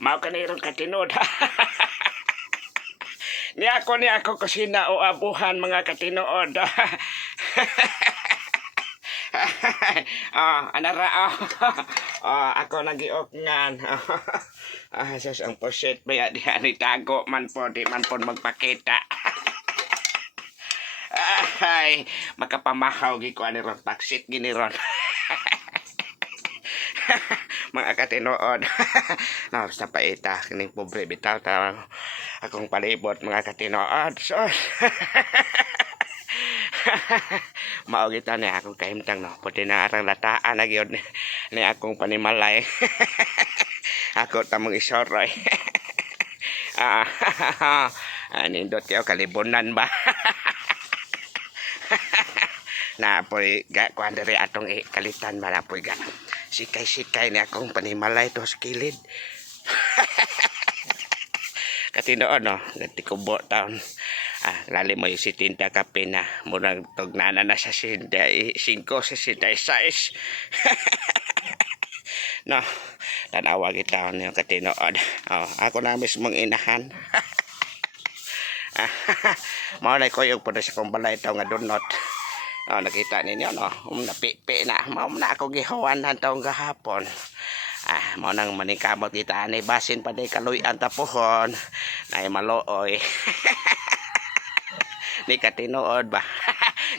Mao kanirong katinod. Ni ako kusina o abuhan mga katinood. Anara ako nagiokngan. Sus ang poset baya diha ni tago man po di man po magpakita. Ay, makapamahaw gi ko ani ron taksit gini ron. Mga katinood. No, basta paita kining pobre bitaw ta akong palibot mga katinood. So, mao kita ni akong kahimtang no. Pwede na arang lataan na gyud ni akong panimalay. Ako tamong isoroy. Nindot kayo kalibunan ba? Na po'y kuhan diri atong kalitan ba na po'y sikay-sikay ni akong panimalay to sa kilid. Katinoon no, natikubo taon. Lali mo yung 70 kape na murang tugnana na sa 5, 66. No, tanawa kita yung katinoon. Ako na mismong inahan. Maulay ko yung puno sa kong balay ito nga dunot. Nakita ninyo no, napipi na. Mao na ako gihawan ng taong gahapon. Mao nang manikamot kita ani basin pa day kaluyan tapuhon. Nay malooy. Ni katinood ba?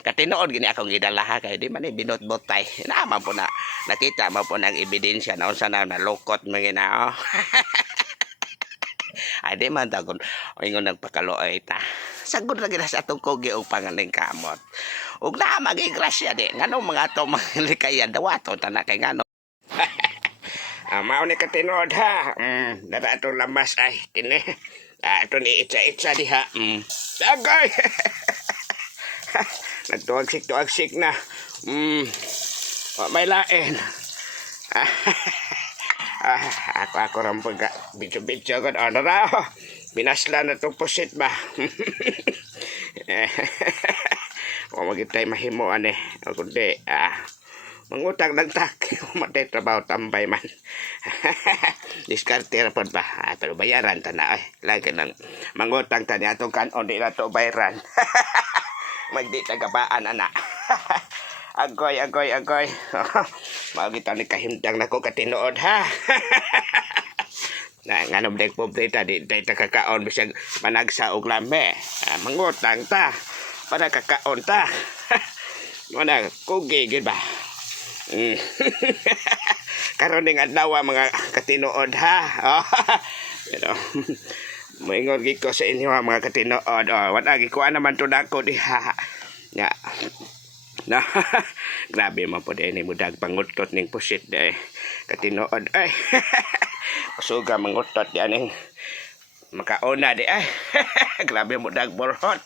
Katinood gini akong gidalaha kay di man binot-botay. Naman po na nakita mo po ng ebidensya na unsa na nalukot mo ginao. Ay di man tagon ingon nagpakaluoy ta. Sagod ra gid sa atong kogi og pangaling kamot. Ug na magigrasya di ngano mga ato mga likayan dawato ta na kay ngano. Mao ni katinood ha. Dara atong lamas ay kini. Ato ni itsa-itsa diha. Dagay. Nagtuagsik na. May lain. Ako rin pagka bityo-bityo ko. Ra, binasla na itong pusit ba? O magitay mahimuan eh. O kundi, mangutang nagtak. Matay trabaho tambay man. Diskarte rapod ba? Pero bayaran ta na. Lagi nang mangutang ta niya itong kanon. Di na ito bayaran. Magdi tagabaan anak. Agoy. Magita ni kahimtang nako katinood ha. Na nganom dek pobre ta di tay kakaon bisag managsa og lambe. Mangutang ta para kakaon ta. Mana kugi gid ba? Karon ning adlaw mga katinood ha. Pero moingon gid ko sa inyo mga katinood. Wala gi ko naman to dako diha. Ya. Na, grabe man po din mudag pangutot ning pusit de katinood ay. Suga mangutot yan ning makauna di ay. Grabe mudag borhot.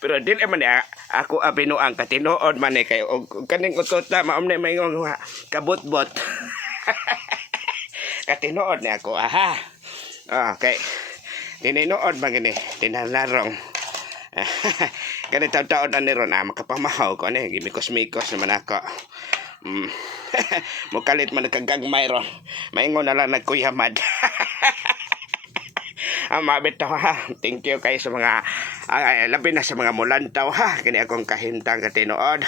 Pero dili man ako abinuang katinood man kay og kaning utot na maomne mayong kabutbot. Katinood ni ako aha. Okay. Tininood man gini tinalarong. Ganito taon na niron makapamahaw ko ni gimikos-mikos naman ako. Mukalit man nagkagagmay ron. Maingon na lang nagkuyamad. Mabitaw ha. Thank you kayo sa mga labi na sa mga mulantaw ha. Kini akong kahintang katinood.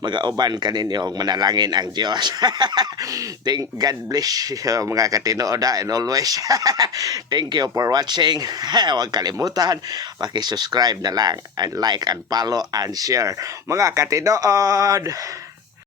Magauban kaninyo og manalangin ang Dios. God bless you mga katinood and always. Thank you for watching. Huwag kalimutan paki-subscribe na lang and like and follow and share mga katinood.